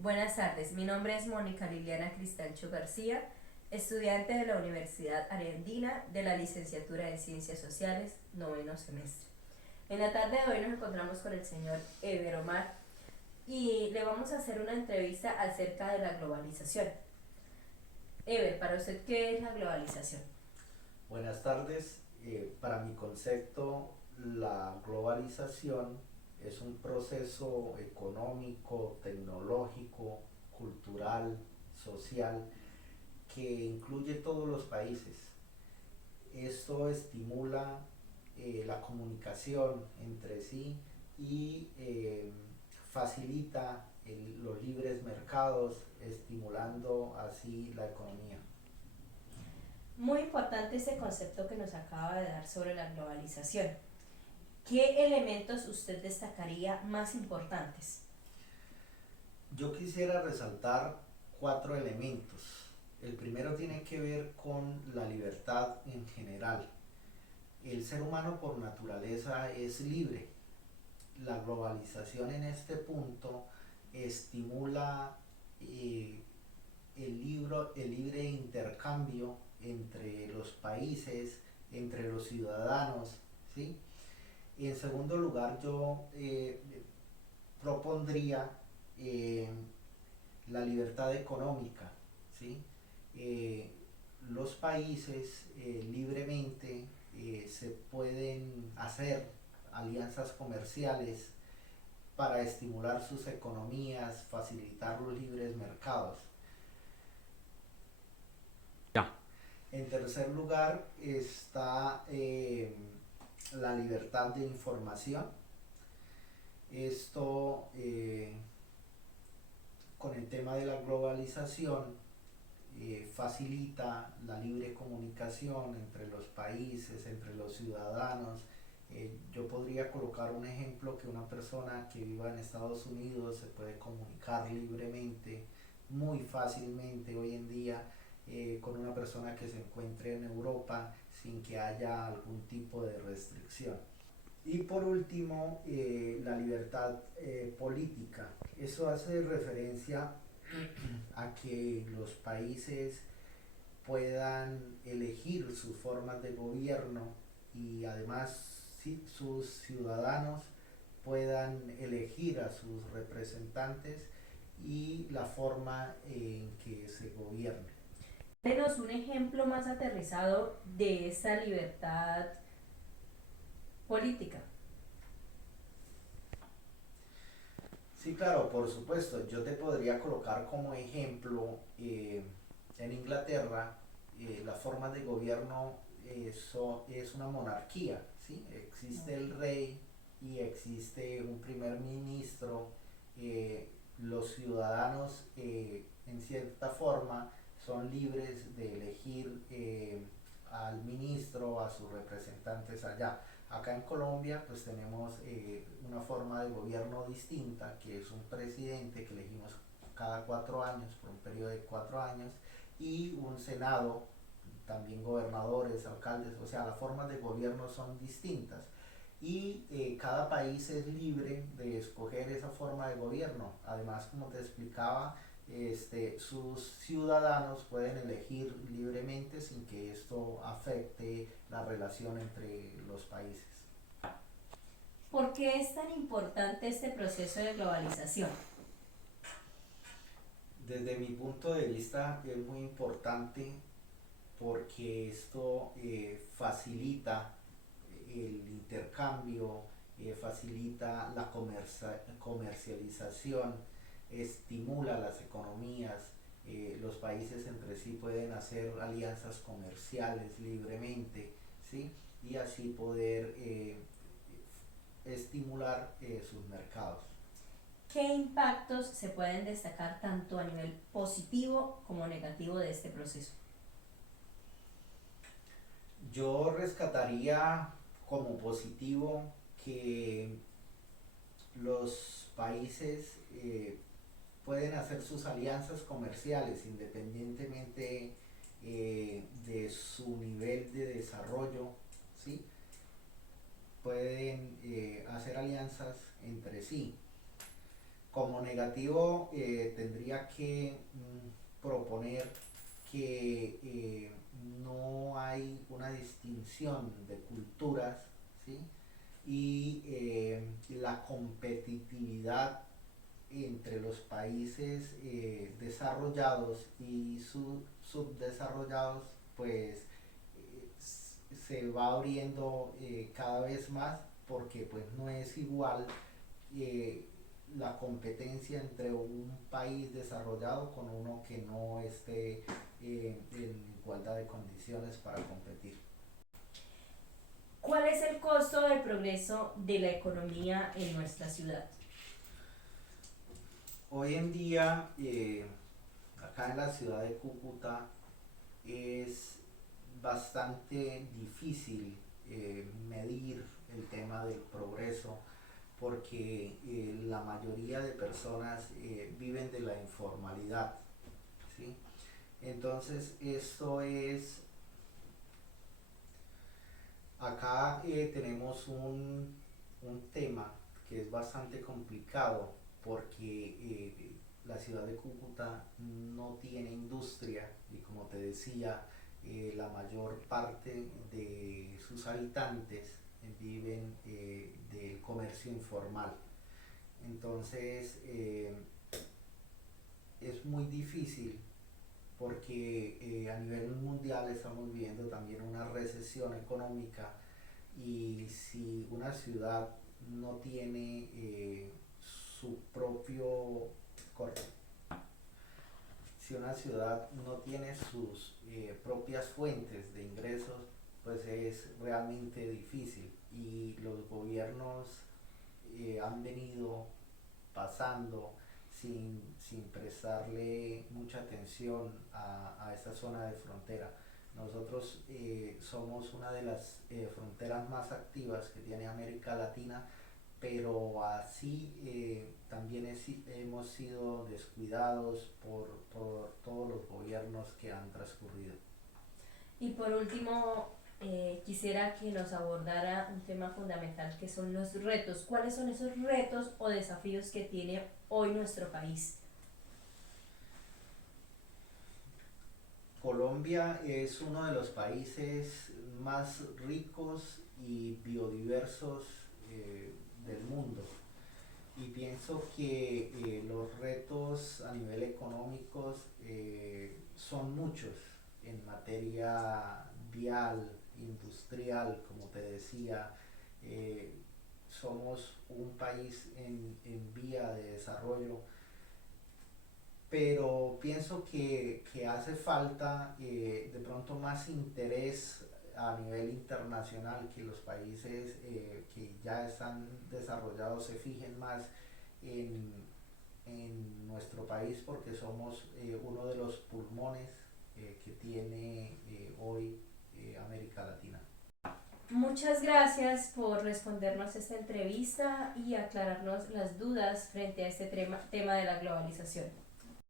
Buenas tardes, mi nombre es Mónica Liliana Cristalcho García, estudiante de la Universidad Arandina de la Licenciatura en Ciencias Sociales, noveno semestre. En la tarde de hoy nos encontramos con el señor Ever Omar y le vamos a hacer una entrevista acerca de la globalización. Ever, para usted, ¿qué es la globalización? Buenas tardes. Para mi concepto, la globalización es un proceso económico, tecnológico, cultural, social, que incluye todos los países. Esto estimula la comunicación entre sí y facilita los libres mercados, estimulando así la economía. Muy importante este concepto que nos acaba de dar sobre la globalización. ¿Qué elementos usted destacaría más importantes? Yo quisiera resaltar cuatro elementos. El primero tiene que ver con la libertad en general. El ser humano por naturaleza es libre. La globalización en este punto estimula el libre intercambio entre los países, entre los ciudadanos, ¿sí? Y en segundo lugar, yo propondría eh, la libertad económica, ¿sí? Eh, los países libremente se pueden hacer alianzas comerciales para estimular sus economías, facilitar los libres mercados. Ya. En tercer lugar está la libertad de información. Esto con el tema de la globalización facilita la libre comunicación entre los países, entre los ciudadanos. Yo podría colocar un ejemplo que una persona que viva en Estados Unidos se puede comunicar libremente, muy fácilmente hoy en día, con una persona que se encuentre en Europa sin que haya algún tipo de restricción. Y por último, la libertad política. Eso hace referencia a que los países puedan elegir sus formas de gobierno y además sí, sus ciudadanos puedan elegir a sus representantes y la forma en que se gobierne. Denos un ejemplo más aterrizado de esa libertad política. Sí, claro, por supuesto. Yo te podría colocar como ejemplo en Inglaterra la forma de gobierno es una monarquía, ¿sí? Existe el rey y existe un primer ministro. Los ciudadanos en cierta forma son libres de elegir al ministro, a sus representantes allá. Acá en Colombia pues tenemos una forma de gobierno distinta, que es un presidente que elegimos cada 4 años, por un periodo de 4 años, y un senado, también gobernadores, alcaldes, o sea, las formas de gobierno son distintas. Y cada país es libre de escoger esa forma de gobierno. Además, como te explicaba, sus ciudadanos pueden elegir libremente sin que esto afecte la relación entre los países. ¿Por qué es tan importante este proceso de globalización? Desde mi punto de vista es muy importante porque esto facilita el intercambio, facilita la comercialización, estimula las economías, los países entre sí pueden hacer alianzas comerciales libremente, ¿sí? Y así poder estimular sus mercados. ¿Qué impactos se pueden destacar tanto a nivel positivo como negativo de este proceso? Yo rescataría como positivo que los países pueden hacer sus alianzas comerciales independientemente de su nivel de desarrollo, ¿sí? Pueden hacer alianzas entre sí. Como negativo, tendría que proponer que no hay una distinción de culturas, ¿sí? Y la competitividad entre los países desarrollados y subdesarrollados, pues se va abriendo cada vez más, porque pues no es igual eh, la competencia entre un país desarrollado con uno que no esté en igualdad de condiciones para competir. ¿Cuál es el costo del progreso de la economía en nuestra ciudad? Hoy en día, acá en la ciudad de Cúcuta, es bastante difícil medir el tema del progreso, porque la mayoría de personas viven de la informalidad, ¿sí? Entonces esto es, acá tenemos un tema que es bastante complicado, porque la ciudad de Cúcuta no tiene industria y, como te decía, la mayor parte de sus habitantes viven del comercio informal. Entonces es muy difícil, porque a nivel mundial estamos viviendo también una recesión económica, y si una ciudad no tiene su propio si una ciudad no tiene sus propias fuentes de ingresos, pues es realmente difícil, y los gobiernos han venido pasando sin prestarle mucha atención a esta zona de frontera. Nosotros somos una de las fronteras más activas que tiene América Latina, pero así también hemos sido descuidados por todos los gobiernos que han transcurrido. Y por último, quisiera que nos abordara un tema fundamental, que son los retos. ¿Cuáles son esos retos o desafíos que tiene hoy nuestro país? Colombia es uno de los países más ricos y biodiversos del mundo, y pienso que los retos a nivel económico son muchos, en materia vial, industrial, como te decía. Somos un país en vía de desarrollo, pero pienso que hace falta de pronto más interés a nivel internacional, que los países que ya están desarrollados se fijen más en, en nuestro país, porque somos uno de los pulmones que tiene hoy América Latina. Muchas gracias por respondernos esta entrevista y aclararnos las dudas frente a este tema de la globalización.